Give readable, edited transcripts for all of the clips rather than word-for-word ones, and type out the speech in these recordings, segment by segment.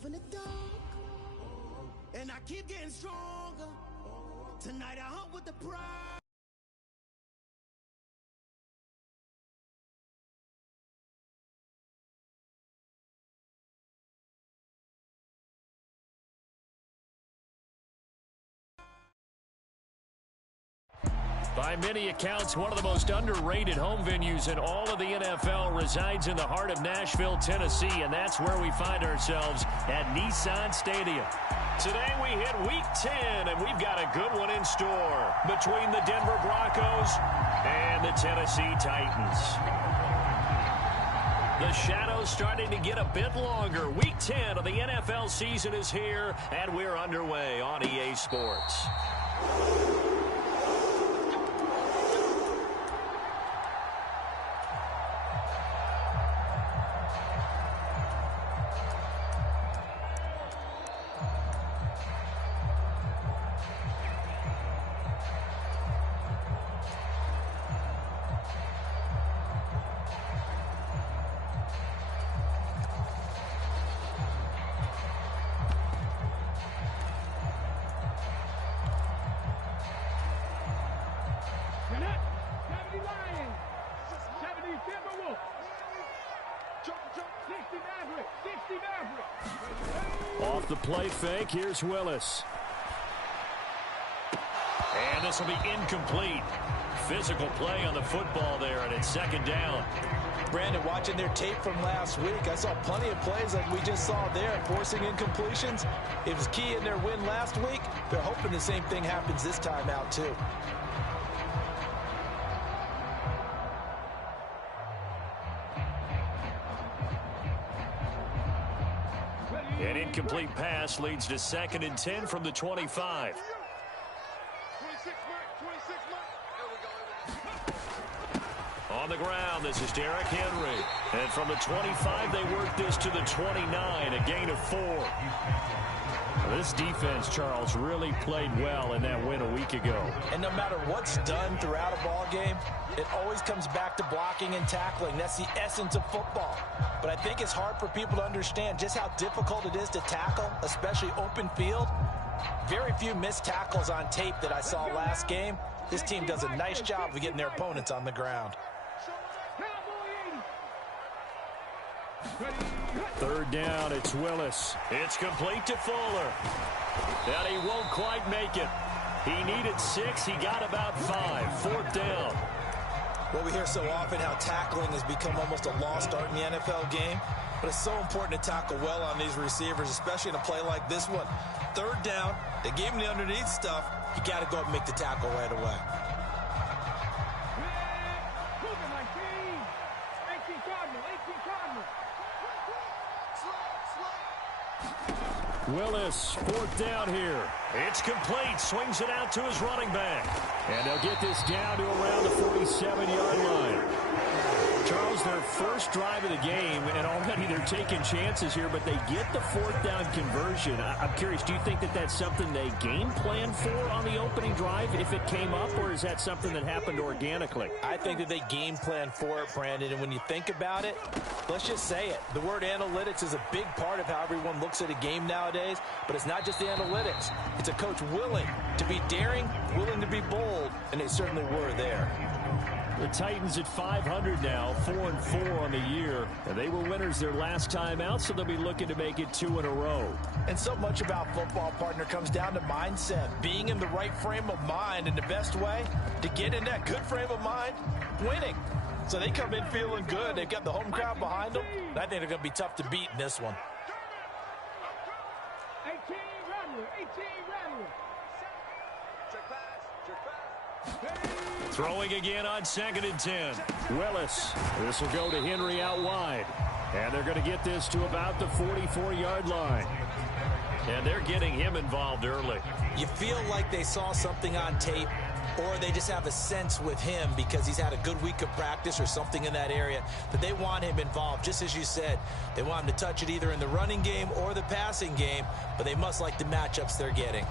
myself in the dark, and I keep getting stronger. Tonight I hunt with the pride. By many accounts, one of the most underrated home venues in all of the NFL resides in the heart of Nashville, Tennessee, and that's where we find ourselves at Nissan Stadium. Today we hit Week 10, and we've got a good one in store between the Denver Broncos and the Tennessee Titans. The shadows starting to get a bit longer. Week 10 of the NFL season is here, and we're underway on EA Sports. Off the play fake, here's Willis. And this will be incomplete. Physical play on the football there, and it's second down. Brandon, watching their tape from last week, I saw plenty of plays like we just saw there, forcing incompletions. It was key in their win last week. They're hoping the same thing happens this time out, too. An incomplete pass leads to 2nd and 10 from the 25. On the ground, this is Derrick Henry. And from the 25, they work this to the 29, a gain of 4. This defense, Charles, really played well in that win a week ago. And no matter what's done throughout a ball game, it always comes back to blocking and tackling. That's the essence of football. But I think it's hard for people to understand just how difficult it is to tackle, especially open field. Very few missed tackles on tape that I saw last game. This team does a nice job of getting their opponents on the ground. 3rd down, it's Willis. It's complete to Fuller. And he won't quite make it. He needed 6. He got about 5. 4th down. Well, we hear so often how tackling has become almost a lost art in the NFL game. But it's so important to tackle well on these receivers, especially in a play like this one. 3rd down, they gave him the underneath stuff. You got to go up and make the tackle right away. Willis, 4th down here. It's complete. Swings it out to his running back. And they'll get this down to around the 47-yard line. Charles, their first drive of the game, and already they're taking chances here, but they get the 4th down conversion. I'm curious, do you think that that's something they game plan for on the opening drive if it came up, or is that something that happened organically? I think that they game plan for it, Brandon, and when you think about it, let's just say it. The word analytics is a big part of how everyone looks at a game nowadays, but it's not just the analytics. It's a coach willing to be daring, willing to be bold, and they certainly were there. The Titans at 500 now, 4-4 on the year. And they were winners their last time out, so they'll be looking to make it 2 in a row. And so much about football, partner, comes down to mindset. Being in the right frame of mind, and the best way to get in that good frame of mind, winning. So they come in feeling good. They've got the home crowd behind them. I think they're going to be tough to beat in this one. 18 Rattler. Check pass. Throwing again on 2nd and 10. Willis. This will go to Henry out wide. And they're going to get this to about the 44-yard line. And they're getting him involved early. You feel like they saw something on tape, or they just have a sense with him because he's had a good week of practice or something in that area that they want him involved. Just as you said, they want him to touch it either in the running game or the passing game, but they must like the matchups they're getting.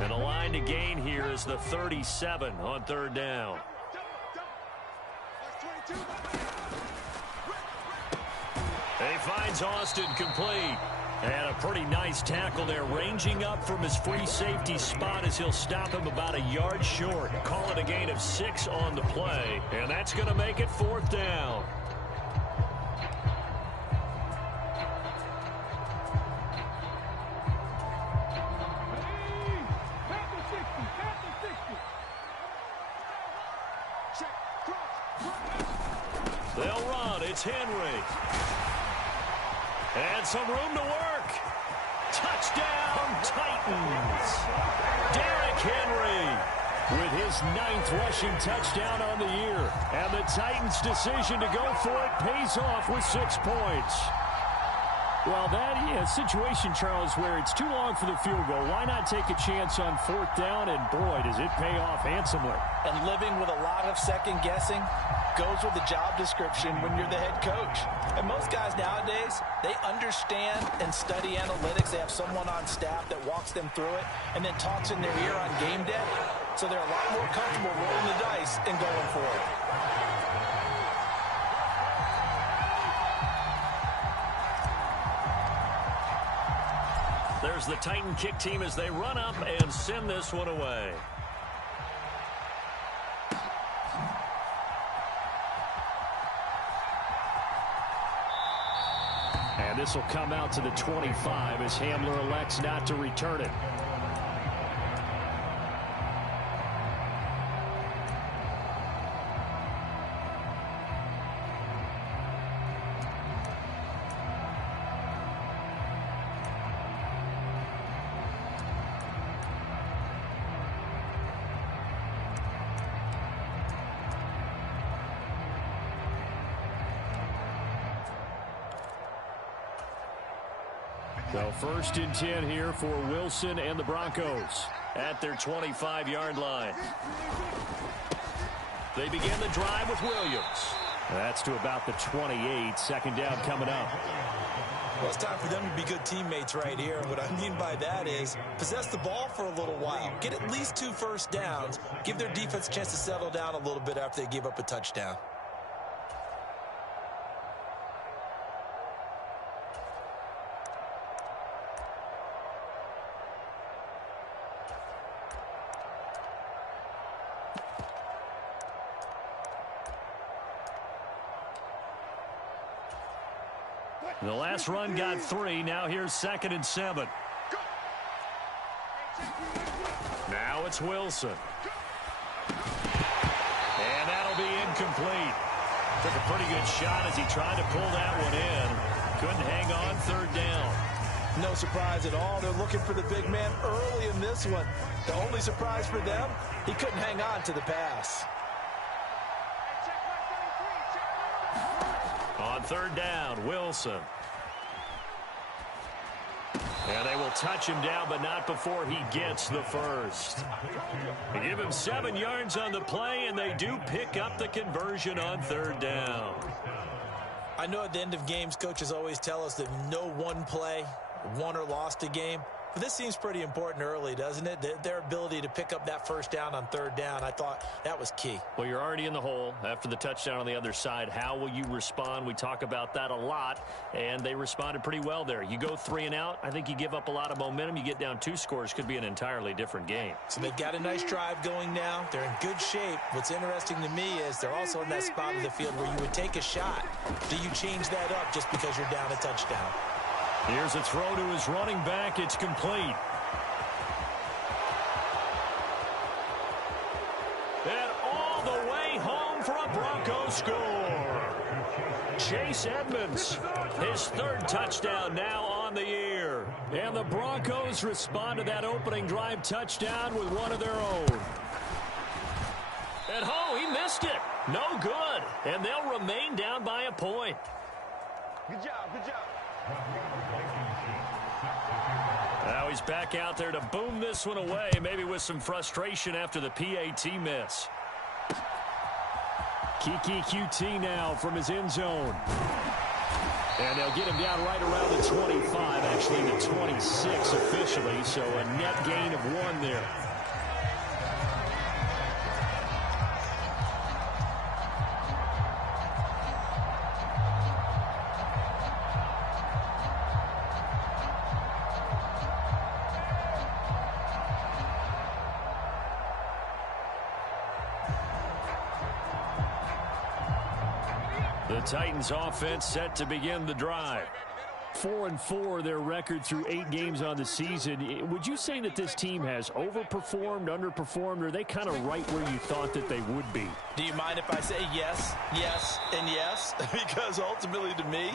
And the line to gain here is the 37 on 3rd down. He finds Austin complete. And a pretty nice tackle there, ranging up from his free safety spot as he'll stop him about a yard short. Call it a gain of 6 on the play, and that's going to make it 4th down. They'll run. It's Henry. And some room to work. Touchdown, Titans. Derrick Henry with his 9th rushing touchdown on the year. And the Titans' decision to go for it pays off with 6 points. Well, that is a situation, Charles, where it's too long for the field goal. Why not take a chance on 4th down? And, boy, does it pay off handsomely. And living with a lot of second guessing goes with the job description when you're the head coach. And most guys nowadays, they understand and study analytics. They have someone on staff that walks them through it and then talks in their ear on game day. So they're a lot more comfortable rolling the dice and going for it. There's the Titan kick team as they run up and send this one away. And this will come out to the 25 as Hamler elects not to return it. So 1st and 10 here for Wilson and the Broncos at their 25-yard line. They begin the drive with Williams. That's to about the 28. 2nd down coming up. Well, it's time for them to be good teammates right here. And what I mean by that is possess the ball for a little while. Get at least 2 first downs. Give their defense a chance to settle down a little bit after they give up a touchdown. The last run got 3. Now here's 2nd and 7. Now it's Wilson. And that'll be incomplete. Took a pretty good shot as he tried to pull that one in. Couldn't hang on 3rd down. No surprise at all. They're looking for the big man early in this one. The only surprise for them, he couldn't hang on to the pass. On 3rd down, Wilson. And they will touch him down, but not before he gets the first. They give him 7 yards on the play, and they do pick up the conversion on 3rd down. I know at the end of games, coaches always tell us that no one play won or lost a game. But this seems pretty important early, doesn't it? Their ability to pick up that first down on 3rd down, I thought that was key. Well, you're already in the hole after the touchdown on the other side. How will you respond? We talk about that a lot, and they responded pretty well there. You go 3 and out, I think you give up a lot of momentum. You get down 2 scores, could be an entirely different game. So they've got a nice drive going now. They're in good shape. What's interesting to me is they're also in that spot of the field where you would take a shot. Do you change that up just because you're down a touchdown? Here's a throw to his running back. It's complete. And all the way home for a Broncos score. Chase Edmonds, his 3rd touchdown now on the year. And the Broncos respond to that opening drive touchdown with one of their own. And he missed it. No good. And they'll remain down by a point. Good job, good job. Now he's back out there to boom this one away, maybe with some frustration after the PAT miss. Kiki QT now from his end zone. And they'll get him down right around the 25, actually the 26 officially, so a net gain of 1 there. The Titans offense set to begin the drive. 4-4 their record through 8 games on the season. Would you say that this team has overperformed, underperformed, or are they kind of right where you thought that they would be? Do you mind if I say yes, yes, and yes? Because ultimately to me,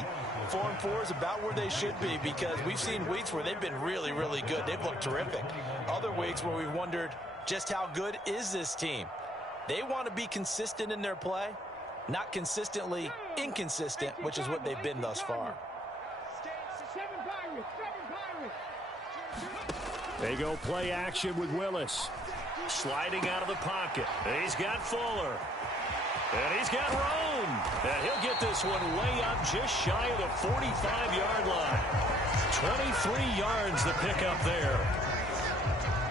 4-4 is about where they should be, because we've seen weeks where they've been really, really good. They've looked terrific. Other weeks where we've wondered just how good is this team. They want to be consistent in their play, not consistently inconsistent, which is what they've been thus far. They go play action with Willis. Sliding out of the pocket. He's got Fuller. And he's got Rome. And he'll get this one way up just shy of the 45-yard line. 23 yards the pickup there.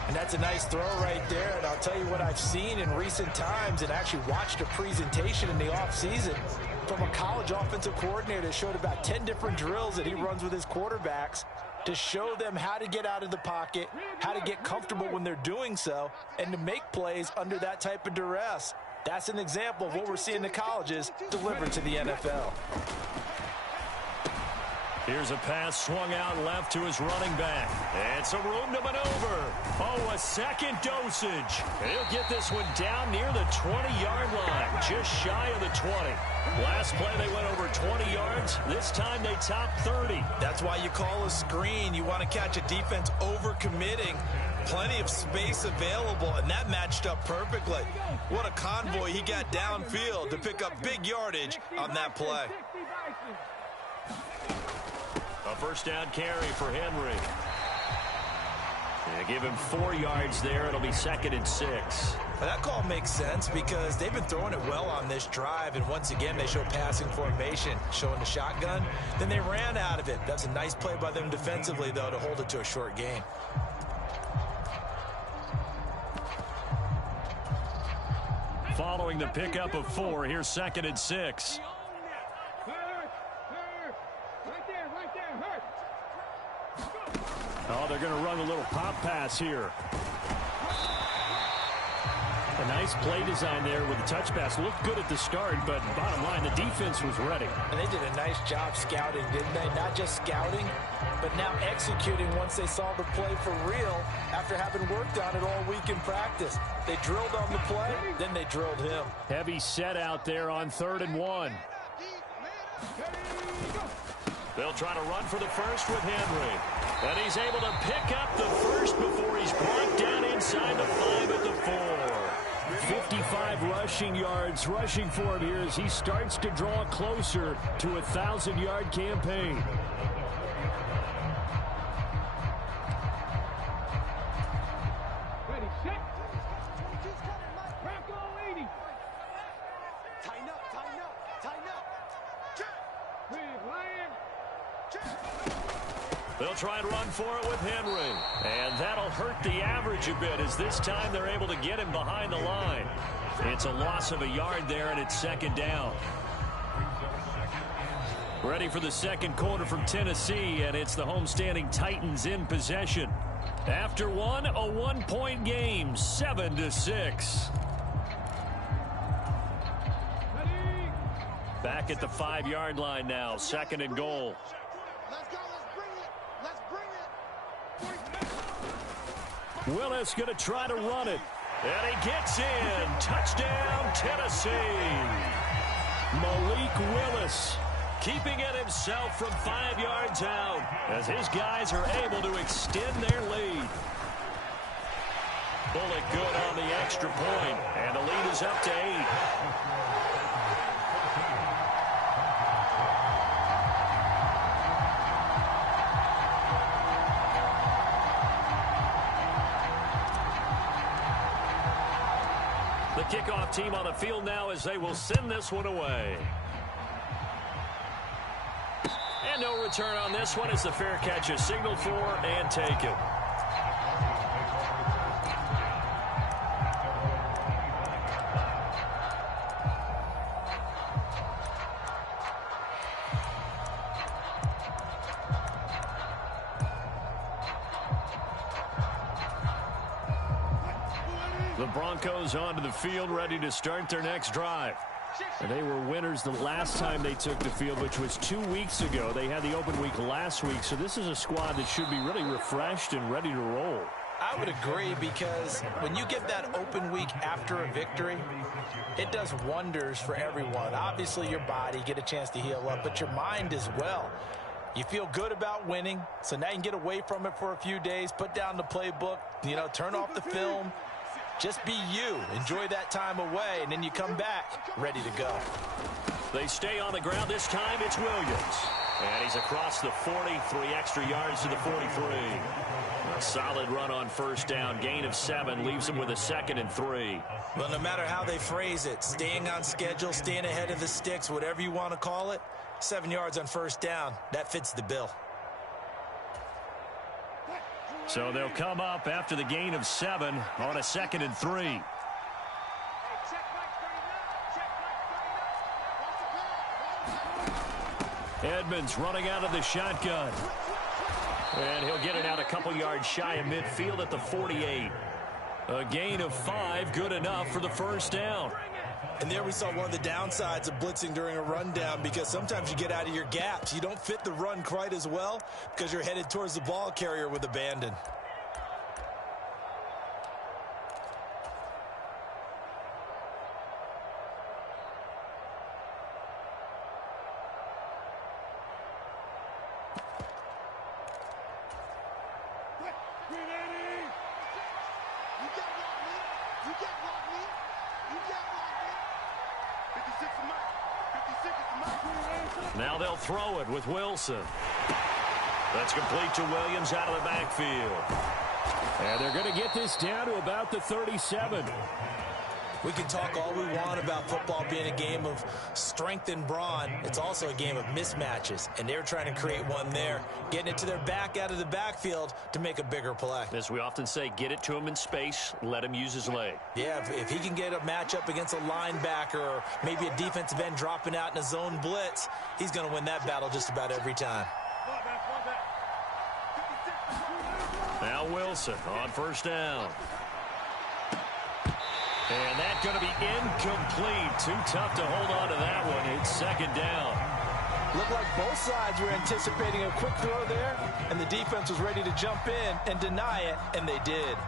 And that's a nice throw right there. And I'll tell you what I've seen in recent times and actually watched a presentation in the offseason from a college offensive coordinator that showed about 10 different drills that he runs with his quarterbacks to show them how to get out of the pocket, how to get comfortable when they're doing so, and to make plays under that type of duress. That's an example of what we're seeing in the colleges delivered to the NFL. Here's a pass swung out left to his running back. And some room to maneuver. Oh, a second dosage. He'll get this one down near the 20-yard line, just shy of the 20. Last play they went over 20 yards. This time they topped 30. That's why you call a screen. You want to catch a defense over-committing. Plenty of space available, and that matched up perfectly. What a convoy he got downfield to pick up big yardage on that play. A first down carry for Henry. Give him 4 yards there. It'll be 2nd and 6. Well, that call makes sense because they've been throwing it well on this drive, and once again they show passing formation, showing the shotgun. Then they ran out of it. That's a nice play by them defensively, though, to hold it to a short gain. Following the pickup of 4, here's 2nd and 6. Oh, they're going to run a little pop pass here. A nice play design there with the touch pass. Looked good at the start, but bottom line, the defense was ready. And they did a nice job scouting, didn't they? Not just scouting, but now executing once they saw the play for real after having worked on it all week in practice. They drilled on the play, then they drilled him. Heavy set out there on 3rd and 1. They'll try to run for the first with Henry. And he's able to pick up the first before he's brought down inside the 5 at the 4. 55 rushing yards rushing for him here as he starts to draw closer to a 1,000-yard campaign. Ready, set. Crack all 80. Tighten up, tighten up, tighten up. Big Lion. They'll try and run for it with Henry. And that'll hurt the average a bit as this time they're able to get him behind the line. It's a loss of a yard there, and it's 2nd down. Ready for the second quarter from Tennessee, and it's the homestanding Titans in possession. After one, a 1-point game, 7-6. Back at the 5-yard line now, 2nd and goal. Let's go, let's bring it. Let's bring it. Willis going to try to run it. And he gets in. Touchdown, Tennessee. Malik Willis keeping it himself from 5 yards out as his guys are able to extend their lead. Bullet good on the extra point, and the lead is up to 8. The kickoff team on the field now as they will send this one away. And no return on this one as the fair catch is signaled for and taken. The Broncos onto the field ready to start their next drive. And they were winners the last time they took the field, which was 2 weeks ago. They had the open week last week, so this is a squad that should be really refreshed and ready to roll. I would agree, because when you get that open week after a victory, it does wonders for everyone. Obviously, your body, get a chance to heal up, but your mind as well. You feel good about winning, so now you can get away from it for a few days, put down the playbook, turn off the film. Just be you. Enjoy that time away, and then you come back ready to go. They stay on the ground. This time it's Williams. And he's across the 40, 3 extra yards to the 43. A solid run on first down. Gain of 7 leaves him with a 2nd and 3. Well, no matter how they phrase it, staying on schedule, staying ahead of the sticks, whatever you want to call it, 7 yards on first down, that fits the bill. So they'll come up after the gain of 7 on a 2nd and 3. Edmonds running out of the shotgun. And he'll get it out a couple yards shy of midfield at the 48. A gain of 5, good enough for the first down. And there we saw one of the downsides of blitzing during a rundown, because sometimes you get out of your gaps. You don't fit the run quite as well because you're headed towards the ball carrier with abandon. Now they'll throw it with Wilson. That's complete to Williams out of the backfield. And they're going to get this down to about the 37. We can talk all we want about football being a game of strength and brawn. It's also a game of mismatches, and they're trying to create one there, getting it to their back out of the backfield to make a bigger play. As we often say, get it to him in space, let him use his leg. Yeah, if he can get a matchup against a linebacker or maybe a defensive end dropping out in a zone blitz, he's going to win that battle just about every time. Now Wilson on first down. And that's going to be incomplete. Too tough to hold on to that one. It's 2nd down. Looked like both sides were anticipating a quick throw there, and the defense was ready to jump in and deny it, and they did.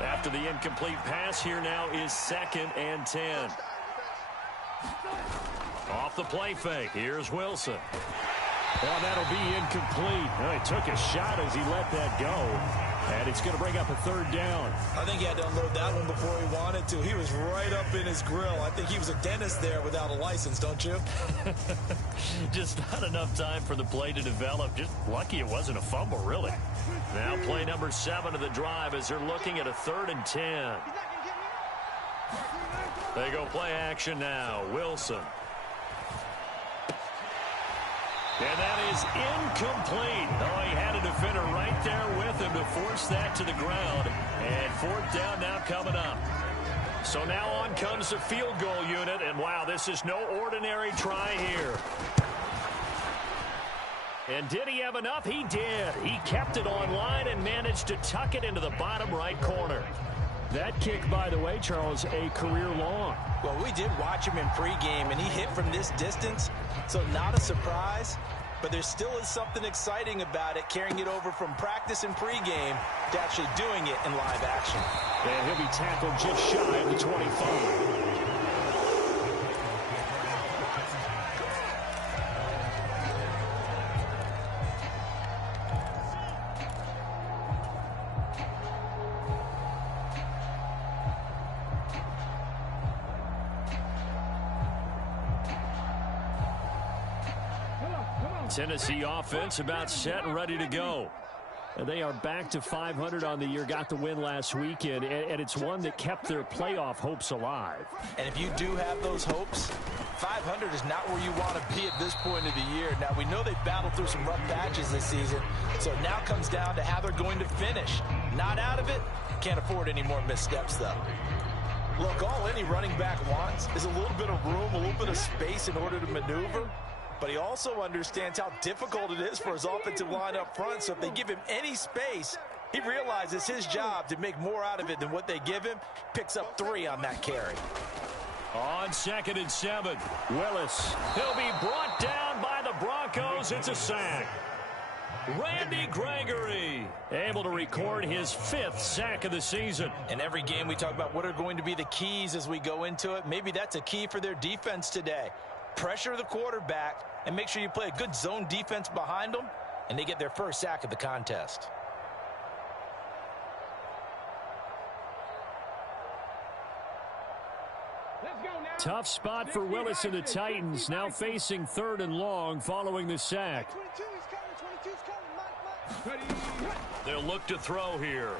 After the incomplete pass, here now is 2nd and 10. Off the play fake. Here's Wilson. Well, that'll be incomplete. Well, he took a shot as he let that go. And it's going to bring up a 3rd down. I think he had to unload that one before he wanted to. He was right up in his grill. I think he was a dentist there without a license, don't you? Just not enough time for the play to develop. Just lucky it wasn't a fumble, really. Now play number 7 of the drive as they're looking at a 3rd and 10. They go play action now. Wilson. And that is incomplete. Oh, he had a defender right there with him to force that to the ground. And 4th down now coming up. So now on comes the field goal unit. And, wow, this is no ordinary try here. And did he have enough? He did. He kept it on line and managed to tuck it into the bottom right corner. That kick, by the way, Charles, a career long. Well, we did watch him in pregame, and he hit from this distance, so not a surprise. But there still is something exciting about it, carrying it over from practice and pregame to actually doing it in live action. And he'll be tackled just shy of the 25. Tennessee offense about set and ready to go. And they are back to 500 on the year, got the win last weekend, and it's one that kept their playoff hopes alive. And if you do have those hopes, 500 is not where you want to be at this point of the year. Now, we know they battled through some rough patches this season, so it now comes down to how they're going to finish. Not out of it, can't afford any more missteps, though. Look, all any running back wants is a little bit of room, a little bit of space in order to maneuver. But he also understands how difficult it is for his offensive line up front. So if they give him any space, He realizes his job to make more out of it than what they give him. Picks up 3 on that carry. On 2nd and 7, Willis. He'll be brought down by the Broncos. It's a sack. Randy Gregory able to record his 5th sack of the season. In every game we talk about what are going to be the keys as we go into it. Maybe that's a key for their defense today. Pressure the quarterback and make sure you play a good zone defense behind them, and they get their first sack of the contest. Tough spot for Willis and the Titans, now facing 3rd and long following the sack. They'll look to throw here.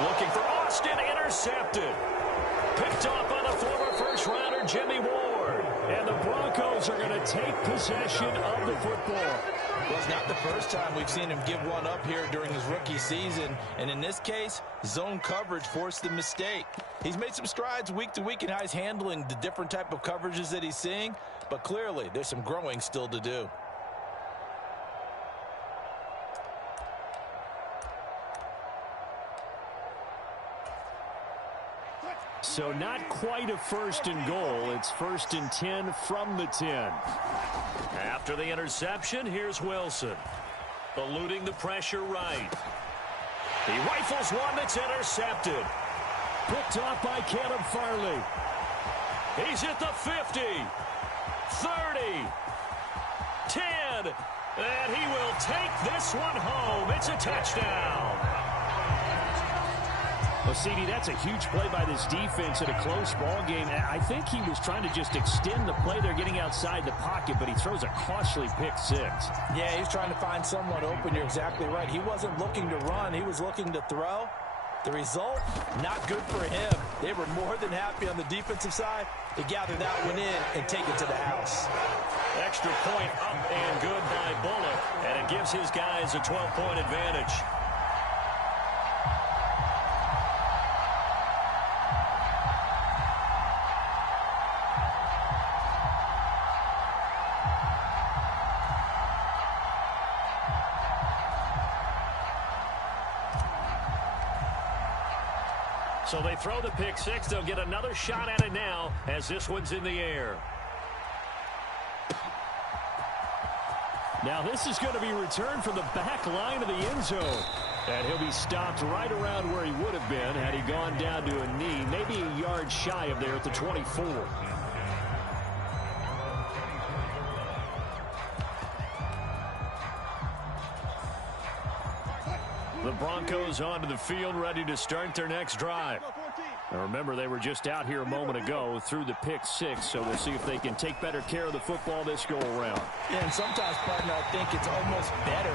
Looking for Austin, intercepted. Picked off by the former first-rounder Jimmy Ward. And the Broncos are going to take possession of the football. Well, it's not the first time we've seen him give one up here during his rookie season. And in this case, zone coverage forced the mistake. He's made some strides week to week in how he's handling the different type of coverages that he's seeing. But clearly, there's some growing still to do. So not quite a 1st and goal. It's 1st and 10 from the 10. After the interception, here's Wilson. Eluding the pressure right. He rifles one that's intercepted. Picked off by Caleb Farley. He's at the 50. 30. 10. And he will take this one home. It's a touchdown. Well, CD, that's a huge play by this defense in a close ball game. I think he was trying to just extend the play. They're getting outside the pocket, but he throws a costly pick-6. Yeah, he's trying to find someone open. You're exactly right. He wasn't looking to run. He was looking to throw. The result, not good for him. They were more than happy on the defensive side to gather that one in and take it to the house. Extra point up and good by Bullock, and it gives his guys a 12-point advantage. So they throw the pick-6. They'll get another shot at it now as this one's in the air. Now this is going to be returned from the back line of the end zone. And he'll be stopped right around where he would have been had he gone down to a knee, maybe a yard shy of there at the 24. The Broncos onto the field, ready to start their next drive. Now remember, they were just out here a moment ago through the pick-6, so we'll see if they can take better care of the football this go-around. Yeah, and sometimes, partner, I think it's almost better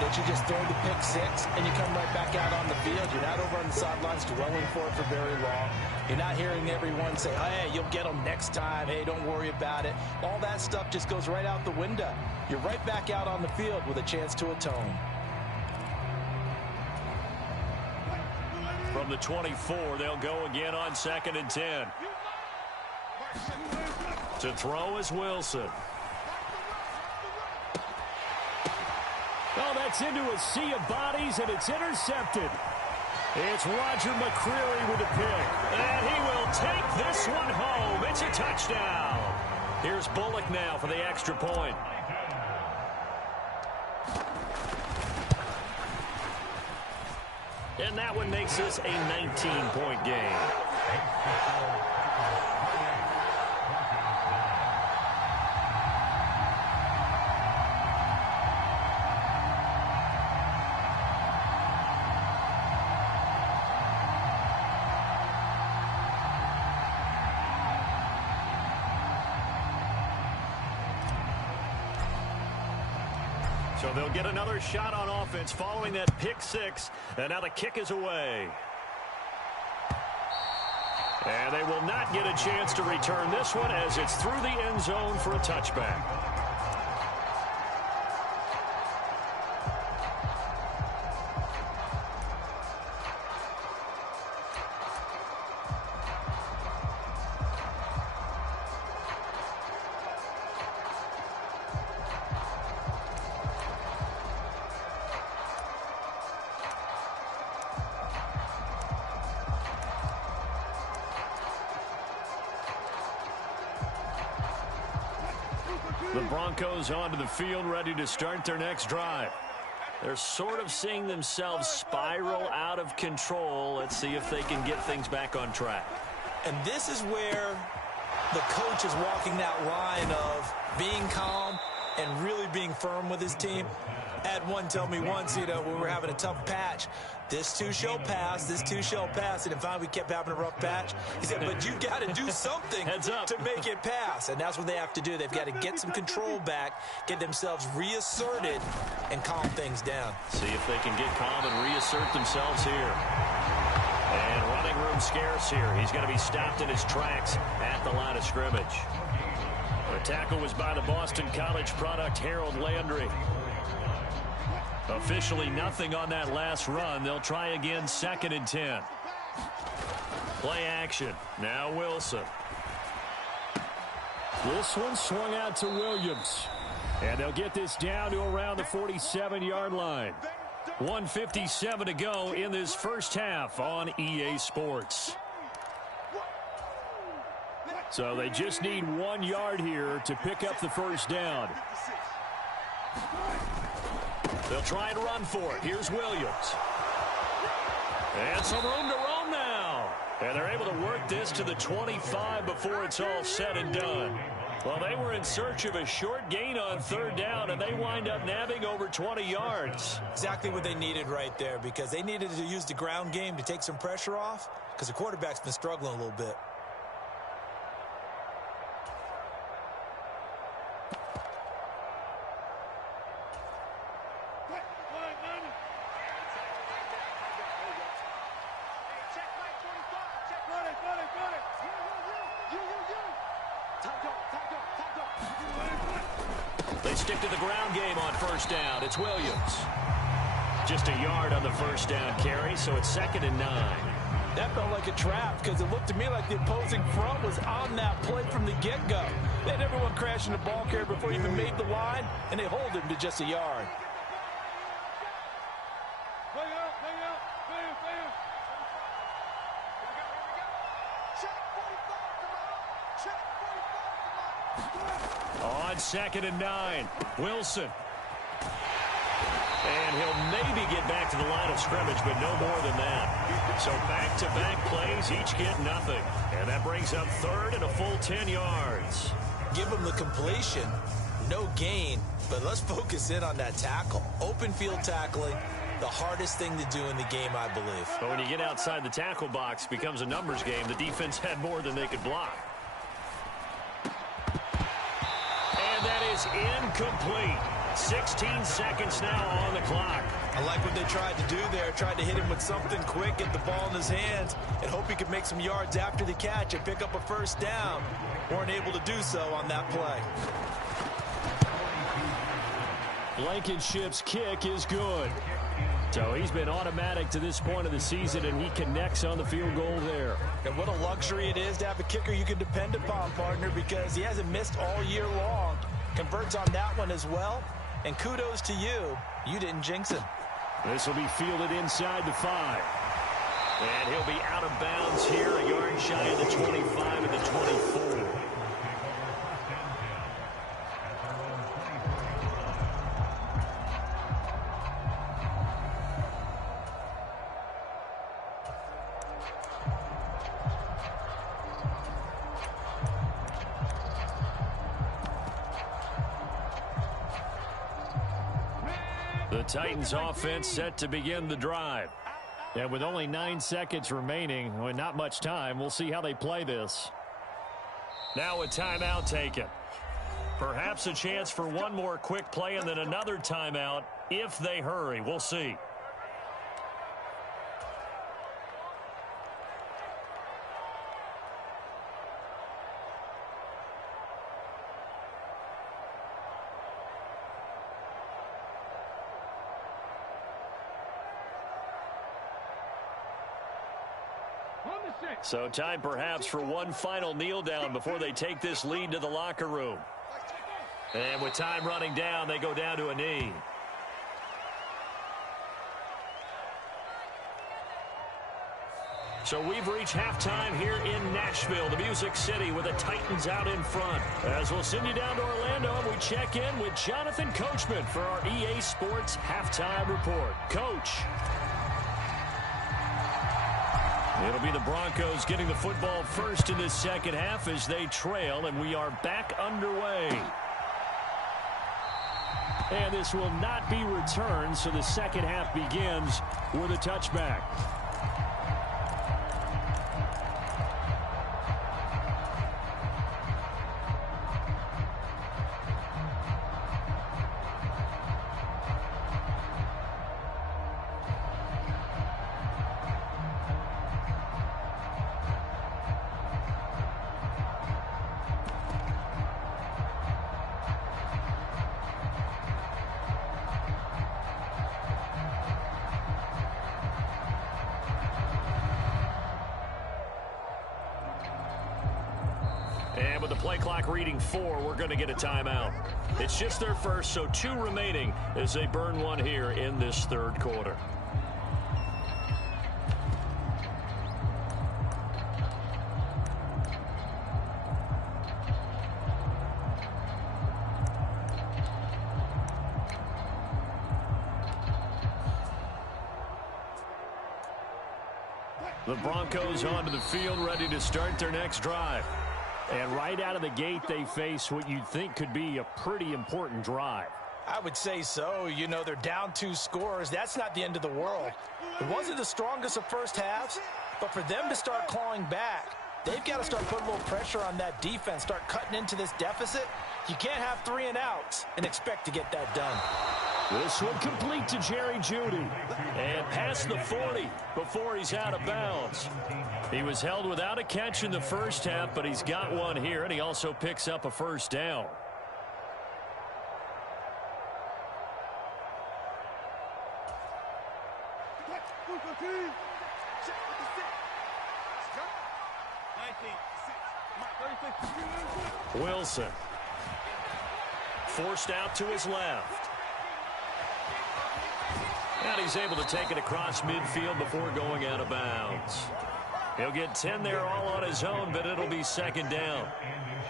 that you just throw the pick-6 and you come right back out on the field. You're not over on the sidelines dwelling for it for very long. You're not hearing everyone say, oh, hey, you'll get them next time. Hey, don't worry about it. All that stuff just goes right out the window. You're right back out on the field with a chance to atone. From the 24, they'll go again on 2nd and 10. To throw is Wilson. Oh, that's into a sea of bodies, and it's intercepted. It's Roger McCreary with a pick. And he will take this one home. It's a touchdown. Here's Bullock now for the extra point. And that one makes this a 19-point game. So they'll get another shot on offense following that pick-6, and now the kick is away. And they will not get a chance to return this one as it's through the end zone for a touchback. The Broncos onto the field, ready to start their next drive. They're sort of seeing themselves spiral out of control. Let's see if they can get things back on track. And this is where the coach is walking that line of being calm and really being firm with his team. I had one tell me once, when we were having a tough patch, this too shall pass, this too shall pass. And finally we kept having a rough patch. He said, but you got to do something to make it pass. And that's what they have to do. They've got to get some control back, get themselves reasserted, and calm things down. See if they can get calm and reassert themselves here. And running room scarce here. He's going to be stopped in his tracks at the line of scrimmage. The tackle was by the Boston College product, Harold Landry. Officially nothing on that last run. They'll try again, 2nd and 10. Play action. Now Wilson. This one swung out to Williams. And they'll get this down to around the 47-yard line. 1:57 to go in this first half on EA Sports. So they just need 1 yard here to pick up the first down. They'll try and run for it. Here's Williams. And some room to roam now. And they're able to work this to the 25 before it's all said and done. Well, they were in search of a short gain on 3rd down, and they wind up nabbing over 20 yards. Exactly what they needed right there, because they needed to use the ground game to take some pressure off, because the quarterback's been struggling a little bit. They stick to the ground game on 1st down. It's Williams. Just a yard on the 1st down carry, so it's 2nd and 9. That felt like a trap because it looked to me like the opposing front was on that play from the get-go. They had everyone crashing the ball carrier before he even made the line, and they hold him to just a yard. On 2nd and 9, Wilson. And he'll maybe get back to the line of scrimmage, but no more than that. So back-to-back plays, each get nothing. And that brings up 3rd and a full 10 yards. Give him the completion, no gain, but let's focus in on that tackle. Open field tackling, the hardest thing to do in the game, I believe. But when you get outside the tackle box, it becomes a numbers game. The defense had more than they could block. And that is incomplete. 16 seconds now on the clock. I like what they tried to do there. Tried to hit him with something quick, get the ball in his hands, and hope he could make some yards after the catch and pick up a 1st down. Weren't able to do so on that play. Blankenship's kick is good. So he's been automatic to this point of the season, and he connects on the field goal there. And what a luxury it is to have a kicker you can depend upon, partner, because he hasn't missed all year long. Converts on that one as well. And kudos to you. You didn't jinx him. This will be fielded inside the 5. And he'll be out of bounds here, a yard shy of the 25 and the 24. The Titans offense set to begin the drive. And with only 9 seconds remaining, well, not much time, we'll see how they play this. Now a timeout taken. Perhaps a chance for one more quick play and then another timeout if they hurry. We'll see. So time perhaps for one final kneel down before they take this lead to the locker room. And with time running down, they go down to a knee. So we've reached halftime here in Nashville, the Music City, with the Titans out in front. As we'll send you down to Orlando, and we check in with Jonathan Coachman for our EA Sports Halftime Report. Coach. It'll be the Broncos getting the football first in this second half as they trail, and we are back underway. And this will not be returned, so the second half begins with a touchback. And with the play clock reading 4, we're going to get a timeout. It's just their first, so 2 remaining as they burn one here in this third quarter. The Broncos onto the field, ready to start their next drive. And right out of the gate, they face what you'd think could be a pretty important drive. I would say so. You know, they're down 2 scores. That's not the end of the world. It wasn't the strongest of first halves, but for them to start clawing back, they've got to start putting a little pressure on that defense, start cutting into this deficit. You can't have 3 and outs and expect to get that done. This one complete to Jerry Jeudy. And past the 40 before he's out of bounds. He was held without a catch in the first half, but he's got one here, and he also picks up a first down. Wilson. Forced out to his left. And he's able to take it across midfield before going out of bounds. He'll get 10 there all on his own, but it'll be second down.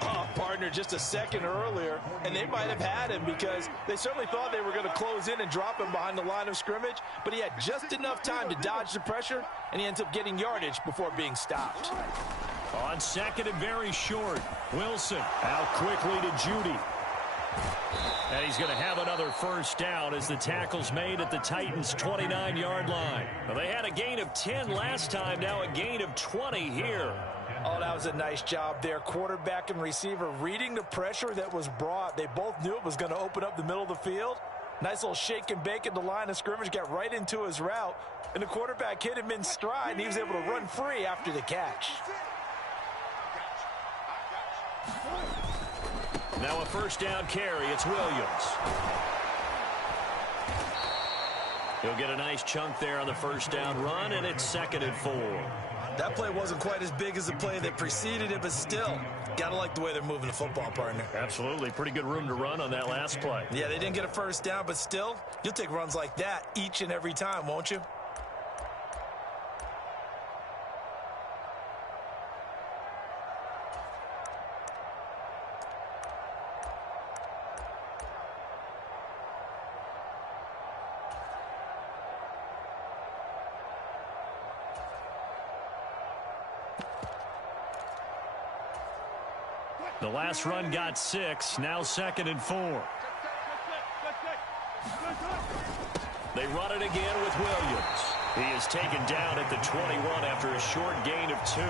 Oh, partner, just a second earlier, and they might have had him because they certainly thought they were going to close in and drop him behind the line of scrimmage, but he had just enough time to dodge the pressure, and he ends up getting yardage before being stopped. On second and very short, Wilson out quickly to Jeudy. And he's going to have another first down as the tackle's made at the Titans' 29-yard line. Well, they had a gain of 10 last time, now a gain of 20 here. Oh, that was a nice job there. Quarterback and receiver reading the pressure that was brought. They both knew it was going to open up the middle of the field. Nice little shake and bake at the line of scrimmage, got right into his route. And the quarterback hit him in stride, and he was able to run free after the catch. Now a first down carry. It's Williams. He'll get a nice chunk there on the first down run, and it's second and 4. That play wasn't quite as big as the play that preceded it, but still, gotta like the way they're moving the football, partner. Absolutely. Pretty good room to run on that last play. Yeah, they didn't get a first down, but still, you'll take runs like that each and every time, won't you? The last run got 6, now second and 4. They run it again with Williams. He is taken down at the 21 after a short gain of 2.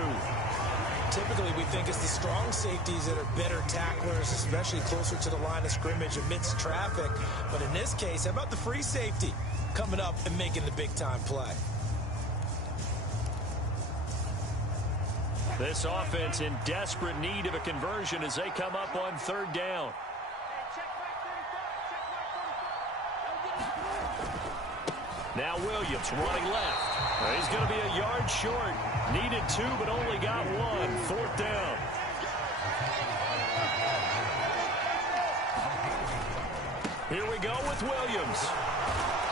Typically, we think it's the strong safeties that are better tacklers, especially closer to the line of scrimmage amidst traffic. But in this case, how about the free safety coming up and making the big-time play? This offense in desperate need of a conversion as they come up on third down. Now Williams running left. He's going to be a yard short. Needed 2, but only got 1. Fourth down. Here we go with Williams.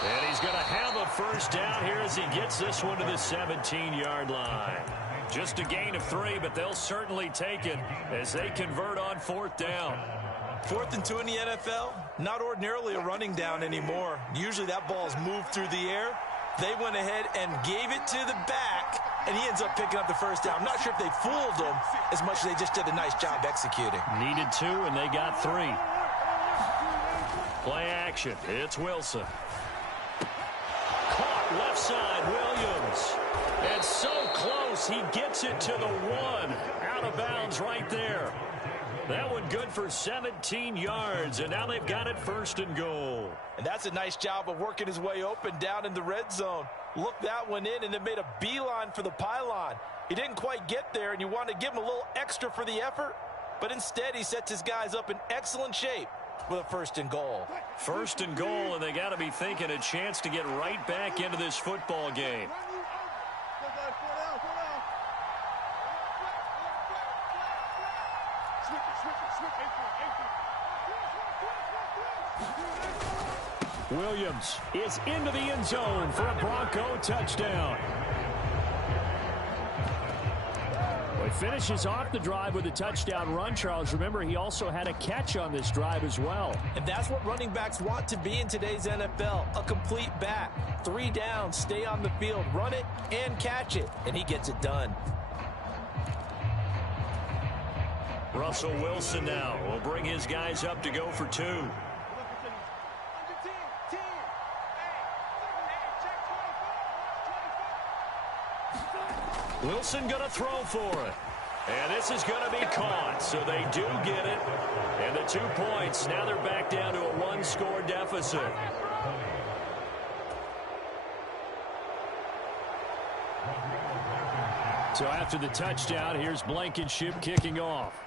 And he's going to have a first down here as he gets this one to the 17-yard line. Just a gain of 3, but they'll certainly take it as they convert on 4th down. 4th and 2 in the NFL, not ordinarily a running down anymore. Usually that ball's moved through the air. They went ahead and gave it to the back, and he ends up picking up the first down. I'm not sure if they fooled him as much as they just did a nice job executing. Needed 2, and they got 3. Play action. It's Wilson. Caught left side, Williams. And so close, he gets it to the 1. Out of bounds right there. That one good for 17 yards, and now they've got it 1st and goal. And that's a nice job of working his way open down in the red zone. Looked that one in and then made a beeline for the pylon. He didn't quite get there, and you want to give him a little extra for the effort, but instead he sets his guys up in excellent shape with a 1st and goal. 1st and goal, and they got to be thinking a chance to get right back into this football game. Williams is into the end zone for a Bronco touchdown. Well, he finishes off the drive with a touchdown run, Charles. Remember, he also had a catch on this drive as well. And that's what running backs want to be in today's NFL, a complete back. 3 downs, stay on the field, run it, and catch it. And he gets it done. Russell Wilson now will bring his guys up to go for 2. Wilson going to throw for it. And this is going to be caught, so they do get it. And the 2 points, now they're back down to a 1-score deficit. So after the touchdown, here's Blankenship kicking off.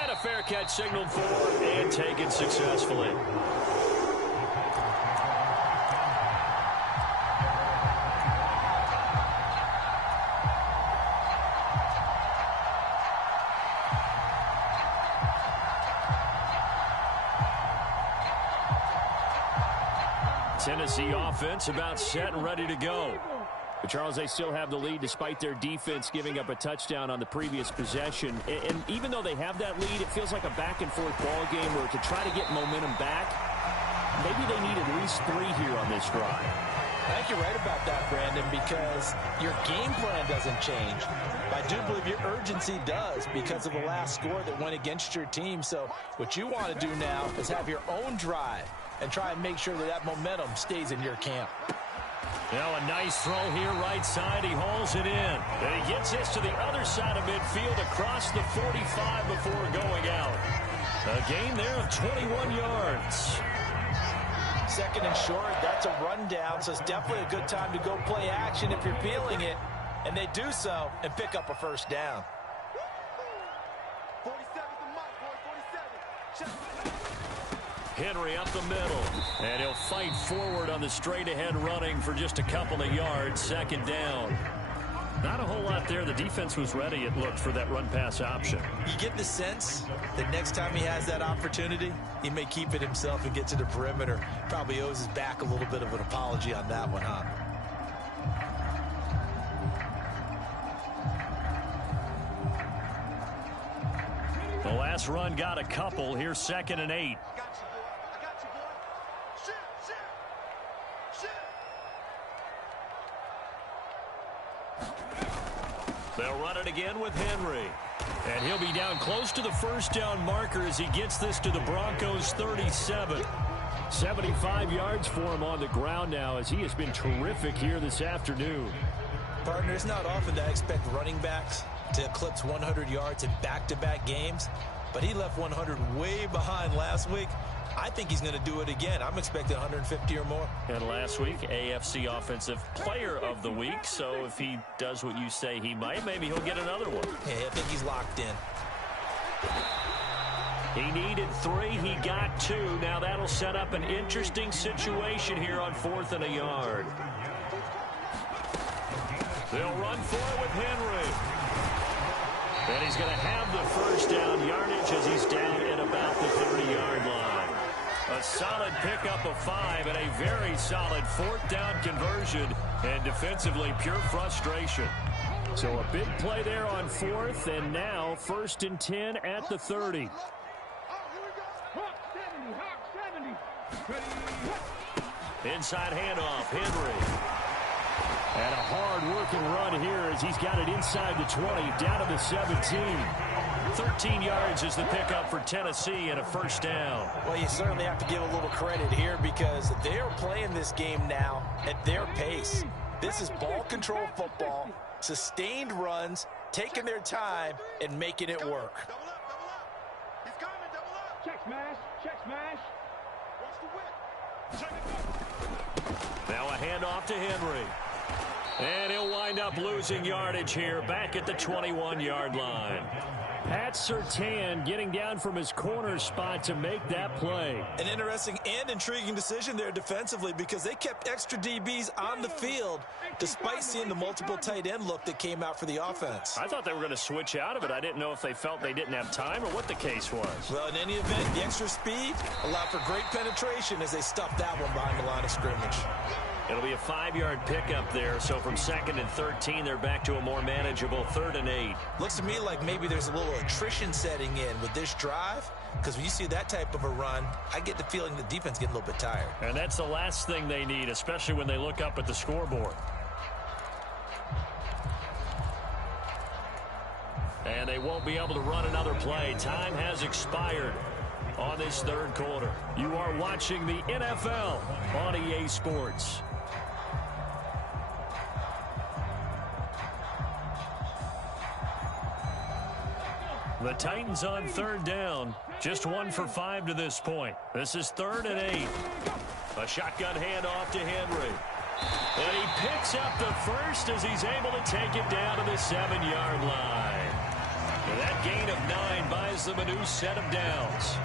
And a fair catch signaled for and taken successfully. Tennessee offense about set and ready to go. But, Charles, they still have the lead despite their defense giving up a touchdown on the previous possession. And even though they have that lead, it feels like a back-and-forth ball game where to try to get momentum back, maybe they need at least 3 here on this drive. I think you're right about that, Brandon, because your game plan doesn't change. I do believe your urgency does because of the last score that went against your team. So what you want to do now is have your own drive and try and make sure that that momentum stays in your camp. Now a nice throw here right side. He hauls it in. And he gets this to the other side of midfield across the 45 before going out. A gain there of 21 yards. 2nd and short, that's a rundown, so it's definitely a good time to go play action if you're feeling it. And they do so and pick up a 1st down. 47's the mark, boy, 47. Henry up the middle. And he'll fight forward on the straight-ahead running for just a couple of yards. 2nd down. Not a whole lot there. The defense was ready, it looked, for that run-pass option. You get the sense that next time he has that opportunity, he may keep it himself and get to the perimeter. Probably owes his back a little bit of an apology on that one, huh? The last run got a couple. Here's 2nd and 8. They'll run it again with Henry. And he'll be down close to the 1st down marker as he gets this to the Broncos 37. 75 yards for him on the ground now as he has been terrific here this afternoon. Partner, it's not often that I expect running backs to eclipse 100 yards in back-to-back games, but he left 100 way behind last week. I think he's going to do it again. I'm expecting 150 or more. And last week, AFC Offensive Player of the Week. So if he does what you say he might, maybe he'll get another one. Yeah, I think he's locked in. He needed 3. He got 2. Now that'll set up an interesting situation here on 4th and a yard. They'll run for it with Henry. And he's going to have the 1st down yardage as he's down at about the 30-yard line. A solid pickup of 5 and a very solid fourth down conversion, and defensively pure frustration. So a big play there on fourth, and now 1st and 10 at the 30. Inside handoff, Henry. And a hard-working run here as he's got it inside the 20, down to the 17. 13 yards is the pickup for Tennessee and a first down. Well, you certainly have to give a little credit here because they're playing this game now at their pace. This is ball control football, sustained runs, taking their time, and making it work. Double up. He's coming, double up. Check smash. Watch the whip. Now a handoff to Henry. And he'll wind up losing yardage here back at the 21-yard line. Pat Surtain getting down from his corner spot to make that play. An interesting and intriguing decision there defensively because they kept extra DBs on the field despite seeing the multiple tight end look that came out for the offense. I thought they were going to switch out of it. I didn't know if they felt they didn't have time or what the case was. Well, in any event, the extra speed allowed for great penetration as they stuffed that one behind the line of scrimmage. It'll be a 5-yard pickup there, so from 2nd and 13, they're back to a more manageable 3rd and 8. Looks to me like maybe there's a little attrition setting in with this drive, because when you see that type of a run, I get the feeling the defense getting a little bit tired. And that's the last thing they need, especially when they look up at the scoreboard. And they won't be able to run another play. Time has expired on this 3rd quarter. You are watching the NFL on EA Sports. The Titans on 3rd down. Just 1 for 5 to this point. This is 3rd and 8. A shotgun handoff to Henry. And he picks up the first as he's able to take it down to the 7-yard line. And that gain of 9 buys them a new set of downs.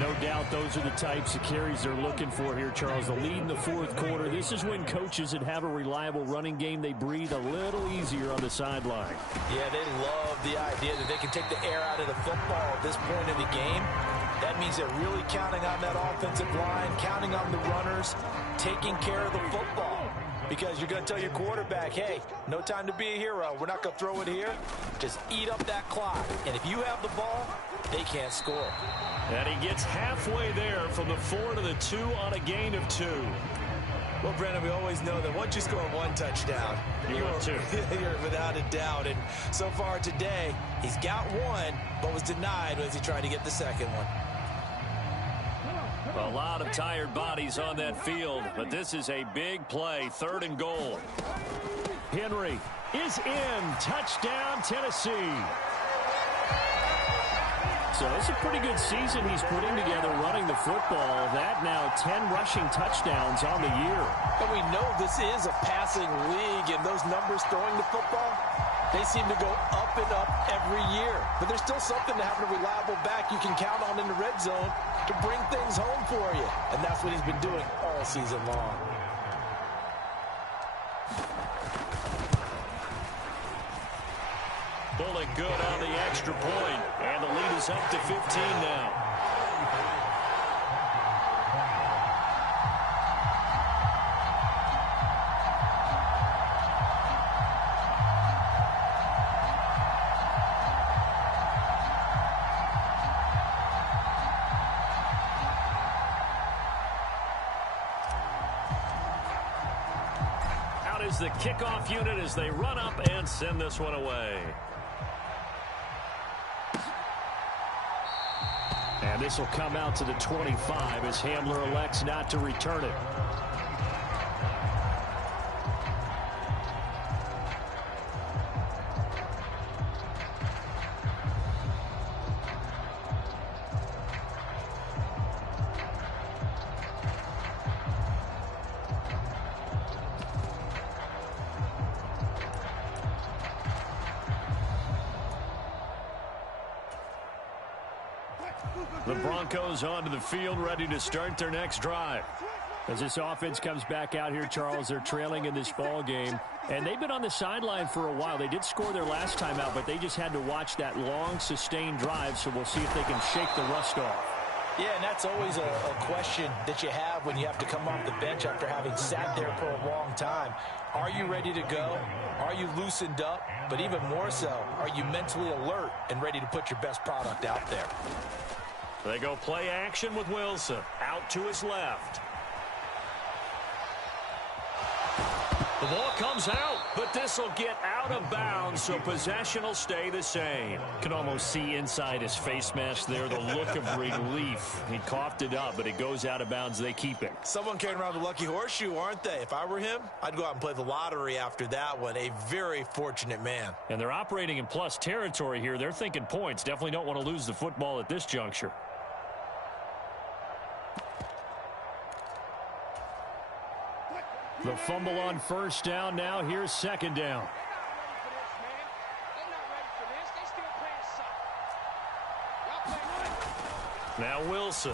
No doubt those are the types of carries they're looking for here, Charles. The lead in the 4th quarter. This is when coaches that have a reliable running game, they breathe a little easier on the sideline. Yeah, they love the idea that they can take the air out of the football at this point in the game. That means they're really counting on that offensive line, counting on the runners, taking care of the football. Because you're going to tell your quarterback, hey, no time to be a hero. We're not going to throw it here. Just eat up that clock. And if you have the ball, they can't score. And he gets halfway there from the 4 to the 2 on a gain of 2. Well, Brandon, we always know that once you score 1 touchdown, you're without a doubt. And so far today, he's got 1, but was denied as he tried to get the second one. A lot of tired bodies on that field, but this is a big play, 3rd and goal. Henry is in. Touchdown, Tennessee. So it's a pretty good season he's putting together running the football. That now 10 rushing touchdowns on the year. And we know this is a passing league, and those numbers throwing the football, they seem to go up and up every year. But there's still something to having a reliable back you can count on in the red zone to bring things home for you. And that's what he's been doing all season long. Bullet good on the extra point, and the lead is up to 15 now. Out is the kickoff unit as they run up and send this one away. And this will come out to the 25 as Hamler elects not to return it. The Broncos onto the field, ready to start their next drive. As this offense comes back out here, Charles, they're trailing in this ball game. And they've been on the sideline for a while. They did score their last time out, but they just had to watch that long, sustained drive, so we'll see if they can shake the rust off. Yeah, and that's always a question that you have when you have to come off the bench after having sat there for a long time. Are you ready to go? Are you loosened up? But even more so, are you mentally alert and ready to put your best product out there? They go play action with Wilson. Out to his left. The ball comes out, but this will get out of bounds, so possession will stay the same. Can almost see inside his face mask there the look of relief. He coughed it up, but it goes out of bounds. They keep it. Someone carrying around the lucky horseshoe, aren't they? If I were him, I'd go out and play the lottery after that one. A very fortunate man. And they're operating in plus territory here. They're thinking points. Definitely don't want to lose the football at this juncture. The fumble on first down. Now here's second down. Now Wilson.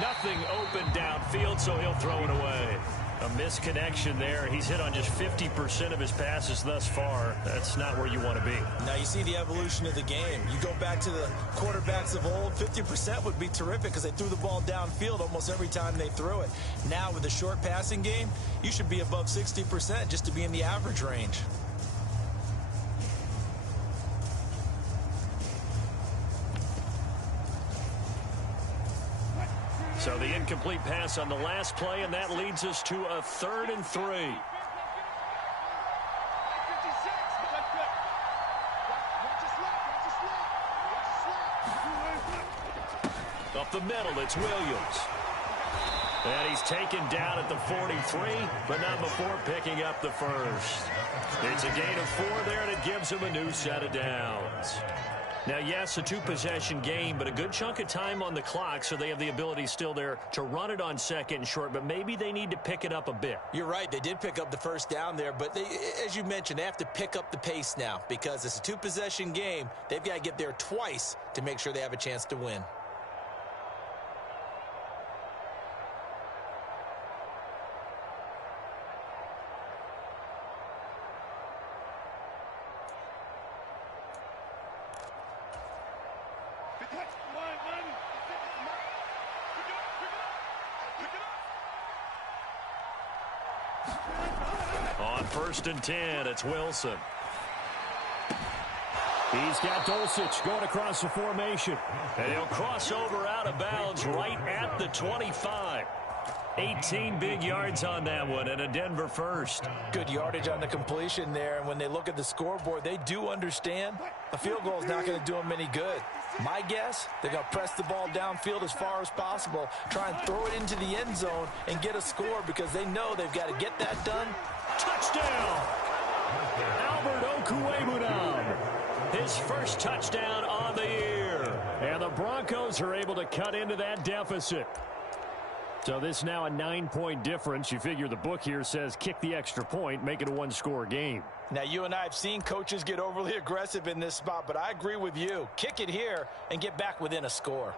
Nothing open downfield, so he'll throw it away. A misconnection there. He's hit on just 50% of his passes thus far. That's not where you want to be. Now you see the evolution of the game. You go back to the quarterbacks of old, 50% would be terrific because they threw the ball downfield almost every time they threw it. Now with the short passing game, you should be above 60% just to be in the average range. So the incomplete pass on the last play, and that leads us to a 3rd and 3. Up the middle, it's Williams. And he's taken down at the 43, but not before picking up the first. It's a gain of 4 there, and it gives him a new set of downs. Now, yes, a 2-possession game, but a good chunk of time on the clock, so they have the ability still there to run it on 2nd and short, but maybe they need to pick it up a bit. You're right. They did pick up the first down there, but they, as you mentioned, they have to pick up the pace now because it's a 2-possession game. They've got to get there twice to make sure they have a chance to win. On 1st and 10, it's Wilson. He's got Dulcich going across the formation. And he'll cross over out of bounds right at the 25. 18 big yards on that one, and a Denver first. Good yardage on the completion there, and when they look at the scoreboard, they do understand a field goal is not going to do them any good. My guess, they're going to press the ball downfield as far as possible, try and throw it into the end zone and get a score because they know they've got to get that done. Touchdown! Albert Okwuegbunam. His first touchdown on the year. And the Broncos are able to cut into that deficit. So this now a 9-point difference. You figure the book here says kick the extra point, make it a 1-score game. Now, you and I have seen coaches get overly aggressive in this spot, but I agree with you. Kick it here and get back within a score.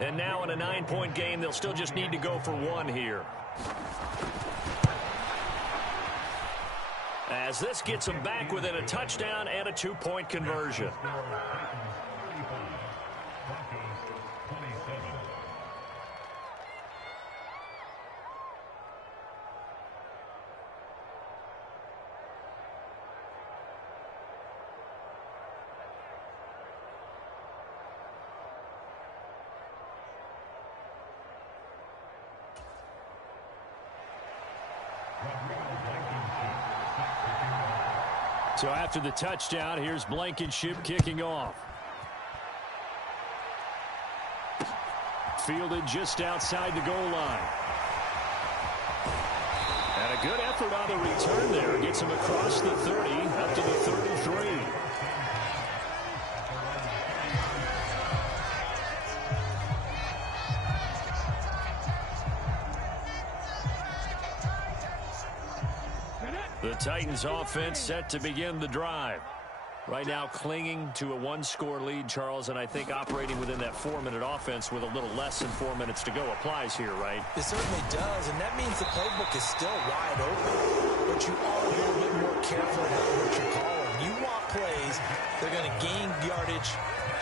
And now in a 9-point game, they'll still just need to go for 1 here. As this gets them back within a touchdown and a 2-point conversion. So after the touchdown, here's Blankenship kicking off. Fielded just outside the goal line. And a good effort on the return there. Gets him across the 30, up to the 33. The Titans offense set to begin the drive. Right now clinging to a one-score lead, Charles, and I think operating within that 4-minute offense with a little less than 4 minutes to go applies here, right? It certainly does, and that means the playbook is still wide open. But you are a little bit more careful about what you're calling. You want plays, they're going to gain yardage,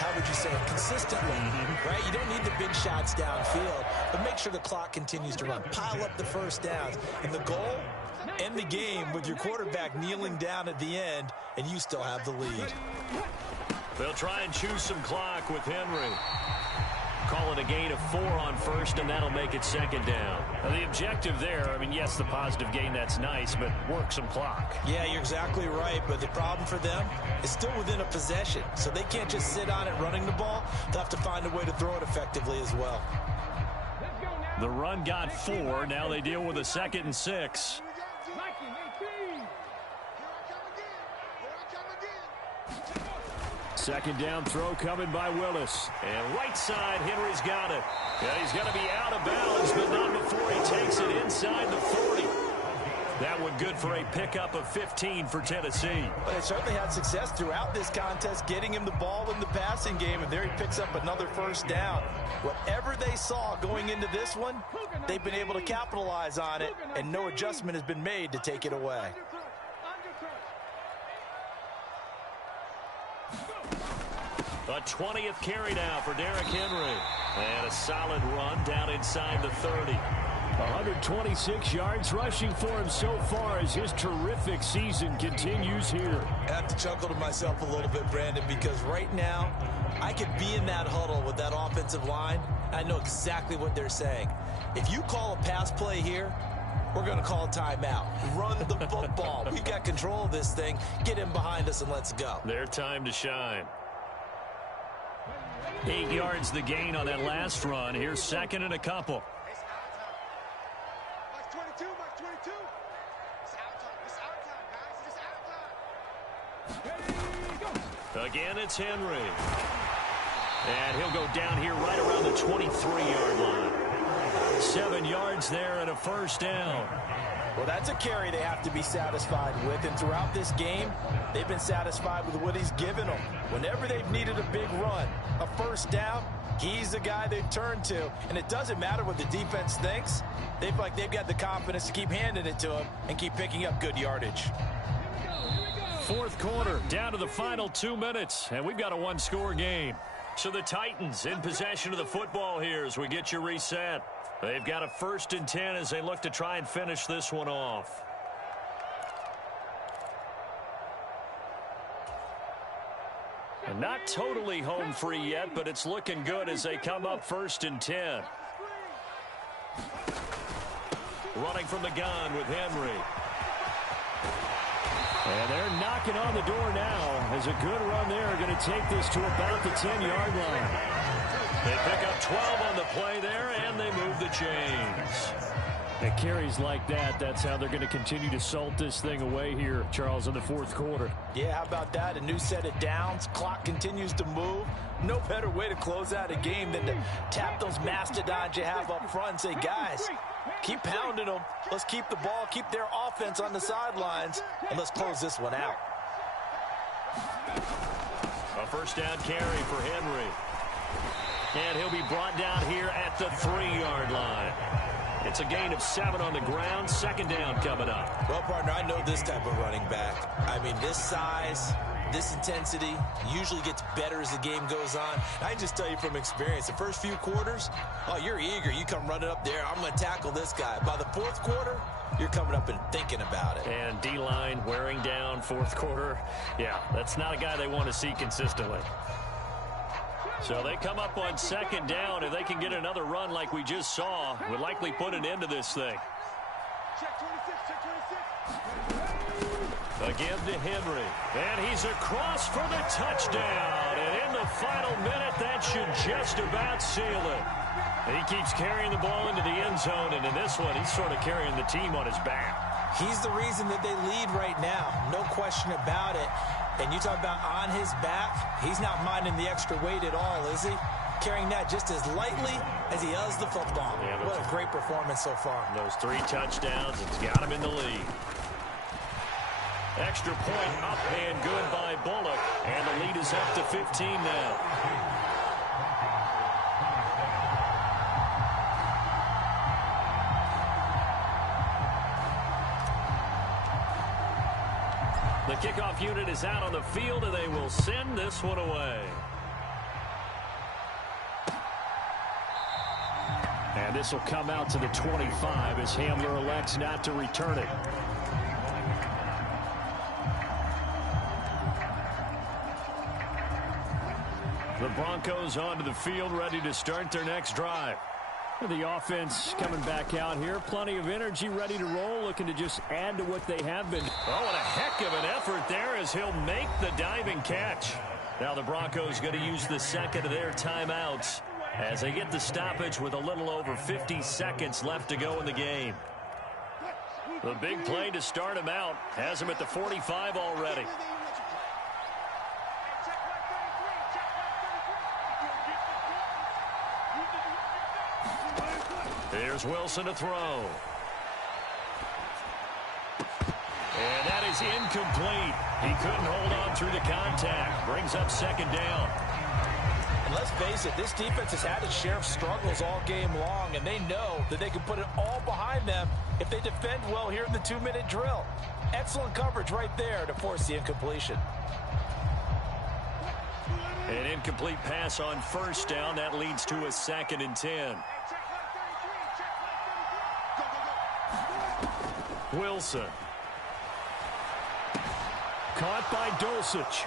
how would you say it, consistently, right? You don't need the big shots downfield, but make sure the clock continues to run. Pile up the first downs. And the goal, end the game with your quarterback kneeling down at the end, and you still have the lead. They'll try and choose some clock with Henry. Call it a gain of 4 on first, and that'll make it second down. Now, the objective there, I mean, yes, the positive gain, that's nice, but work some clock. Yeah, you're exactly right, but the problem for them is still within a possession, so they can't just sit on it running the ball. They'll have to find a way to throw it effectively as well. The run got 4. Now they deal with a 2nd and 6. Second down throw coming by Willis. And right side, Henry's got it. Yeah, he's going to be out of bounds, but not before he takes it inside the 40. That one good for a pickup of 15 for Tennessee. But they certainly had success throughout this contest, getting him the ball in the passing game, and there he picks up another first down. Whatever they saw going into this one, they've been able to capitalize on it, and no adjustment has been made to take it away. A 20th carry now for Derrick Henry. And a solid run down inside the 30. 126 yards rushing for him so far as his terrific season continues here. I have to chuckle to myself a little bit, Brandon, because right now I could be in that huddle with that offensive line. I know exactly what they're saying. If you call a pass play here, we're going to call a timeout. Run the football. We've got control of this thing. Get him behind us and let's go. Their time to shine. 8 yards the gain on that last run. Here's second and a couple. Again, it's Henry. And he'll go down here right around the 23-yard line. 7 yards there and a first down. Well, that's a carry they have to be satisfied with, and throughout this game, they've been satisfied with what he's given them. Whenever they've needed a big run, a first down, he's the guy they've turned to, and it doesn't matter what the defense thinks. They feel like they've got the confidence to keep handing it to him and keep picking up good yardage. Fourth quarter, down to the final 2 minutes, and we've got a one-score game. So the Titans in possession of the football here as we get you reset. They've got a 1st and 10 as they look to try and finish this one off. And not totally home free yet, but it's looking good as they come up 1st and 10. Running from the gun with Henry. And they're knocking on the door now as a good run there. Going to take this to about the 10-yard line. They pick up 12 on the play there, and they move the chains. It carries like that. That's how they're going to continue to salt this thing away here, Charles, in the fourth quarter. Yeah, how about that? A new set of downs. Clock continues to move. No better way to close out a game than to tap those mastodons you have up front and say, guys, keep pounding them. Let's keep the ball, keep their offense on the sidelines, and let's close this one out. A first down carry for Henry. And he'll be brought down here at the 3-yard line. It's a gain of 7 on the ground. Second down coming up. Well, partner, I know this type of running back. I mean, this size, this intensity usually gets better as the game goes on. I just tell you from experience, the first few quarters, oh, you're eager. You come running up there. I'm going to tackle this guy. By the fourth quarter, you're coming up and thinking about it. And D-line wearing down fourth quarter. Yeah, that's not a guy they want to see consistently. So they come up on second down. If they can get another run like we just saw, would likely put an end to this thing. Check 26, check 26. Again to Henry. And he's across for the touchdown. And in the final minute, that should just about seal it. He keeps carrying the ball into the end zone. And in this one, he's sort of carrying the team on his back. He's the reason that they lead right now. No question about it. And you talk about on his back, he's not minding the extra weight at all, is he? Carrying that just as lightly as he does the football. Yeah, what a great performance so far. Those 3 touchdowns, it's got him in the lead. Extra point up and good by Bullock. And the lead is up to 15 now. The kickoff unit is out on the field, and they will send this one away. And this will come out to the 25 as Hamler elects not to return it. The Broncos onto the field, ready to start their next drive. The offense coming back out here. Plenty of energy, ready to roll, looking to just add to what they have been. Oh, and a heck of an effort there as he'll make the diving catch. Now the Broncos going to use the second of their timeouts as they get the stoppage with a little over 50 seconds left to go in the game. The big play to start him out has him at the 45 already. Here's Wilson to throw. And that is incomplete. He couldn't hold on through the contact. Brings up second down. And let's face it, this defense has had its share of struggles all game long, and they know that they can put it all behind them if they defend well here in the 2-minute drill. Excellent coverage right there to force the incompletion. An incomplete pass on first down. That leads to a 2nd and 10. Wilson. Caught by Dulcich.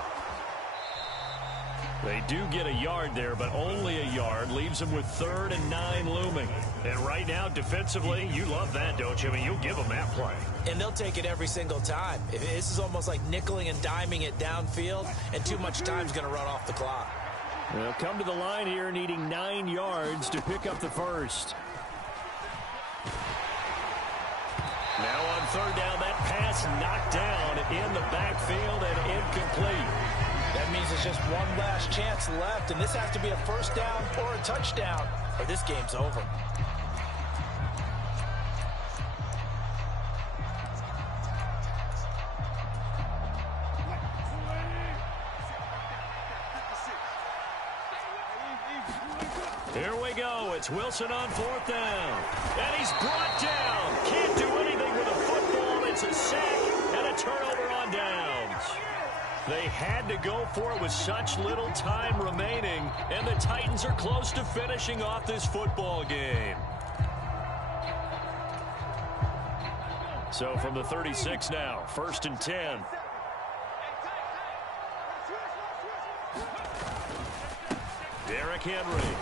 They do get a yard there, but only a yard. Leaves them with 3rd and 9 looming. And right now, defensively, you love that, don't you? I mean, you'll give them that play. And they'll take it every single time. This is almost like nickeling and diming it downfield, and too much time's going to run off the clock. They'll come to the line here needing 9 yards to pick up the first. Now on 3rd down, that pass knocked down in the backfield and incomplete. That means there's just one last chance left, and this has to be a first down or a touchdown, or this game's over. Here we go. It's Wilson on 4th down. And he's brought down. Can't do anything with a football. It's a sack and a turnover on downs. They had to go for it with such little time remaining, and the Titans are close to finishing off this football game. So from the 36 now, 1st and 10. Derrick Henry.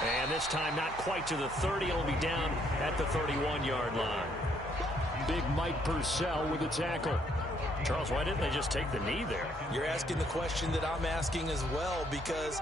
And this time not quite to the 30. It'll be down at the 31-yard line. Big Mike Purcell with a tackle. Charles, why didn't they just take the knee there? You're asking the question that I'm asking as well, because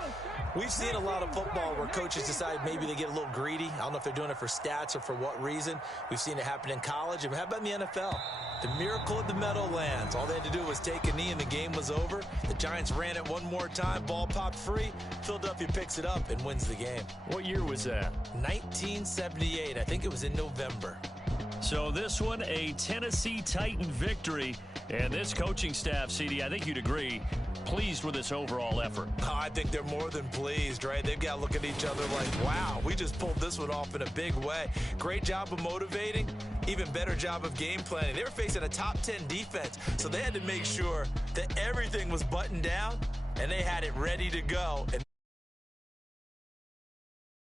we've seen a lot of football where coaches decide maybe they get a little greedy. I don't know if they're doing it for stats or for what reason. We've seen it happen in college. And how about in the NFL? The miracle of the Meadowlands. All they had to do was take a knee and the game was over. The Giants ran it one more time. Ball popped free. Philadelphia picks it up and wins the game. What year was that? 1978. I think it was in November. So this one, a Tennessee Titan victory. And this coaching staff, CD, I think you'd agree, pleased with this overall effort. Oh, I think they're more than pleased, right? They've got to look at each other like, wow, we just pulled this one off in a big way. Great job of motivating, even better job of game planning. They were facing a top 10 defense, so they had to make sure that everything was buttoned down, and they had it ready to go. And